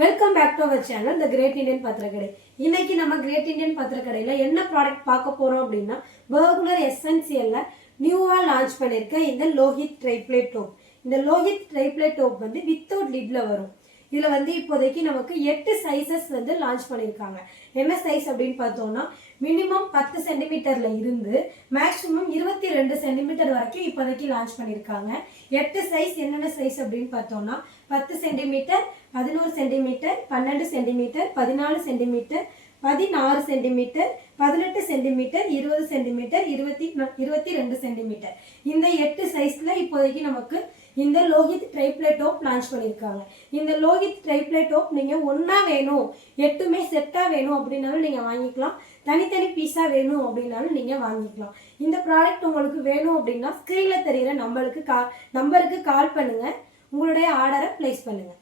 Welcome back to our channel the great Indian பத்திரக்கடை. இன்னைக்கு நம்ம கிரேட் இண்டியன் பத்திரக்கடையில் என்ன ப்ராடக்ட் பார்க்க போகிறோம் அப்படின்னா பர்குலர் எசென்சியல்ல நியூவாக லான்ச் பண்ணியிருக்க இந்த லோஹித் ட்ரைப்ளேட் டோப். இந்த லோஹித் ட்ரைப்ளேட் டோப் வந்து வித்தவுட் லிட்ல வரும். இதில் வந்து இப்போதைக்கு நமக்கு 8 சைஸஸ் வந்து லான்ச் பண்ணியிருக்காங்க. என்ன சைஸ் அப்படின்னு பார்த்தோம்னா மினிமம் 10 சென்டிமீட்டர்ல இருந்து மேக்ஸிமம் 22 சென்டிமீட்டர் வரைக்கும் இப்போதைக்கு லான்ச் பண்ணியிருக்காங்க. 8 சைஸ் என்னென்ன சைஸ் அப்படின்னு பார்த்தோம்னா 10 centimetre, 11 centimetre, 12 centimetre, 14 centimetre, 16 centimetre, 18 centimetre, 20 centimetre, 22 centimetre. இந்த 8 சைஸ்ல இப்போதைக்கு நமக்கு இந்த லோஹித் ட்ரைப்ளேட் டோப் லான்ச் பண்ணியிருக்காங்க. இந்த லோஹித் ட்ரைப்ளேட் டோப் நீங்கள் ஒன்றா வேணும், 8மே செட்டாக வேணும் அப்படின்னாலும் நீங்கள் வாங்கிக்கலாம். தனித்தனி பீஸாக வேணும் அப்படின்னாலும் நீங்கள் வாங்கிக்கலாம். இந்த ப்ராடக்ட் உங்களுக்கு வேணும் அப்படின்னா ஸ்க்ரீனில் தெரிகிற நம்பருக்கு கால் பண்ணுங்கள், உங்களுடைய ஆர்டரை ப்ளேஸ் பண்ணுங்கள்.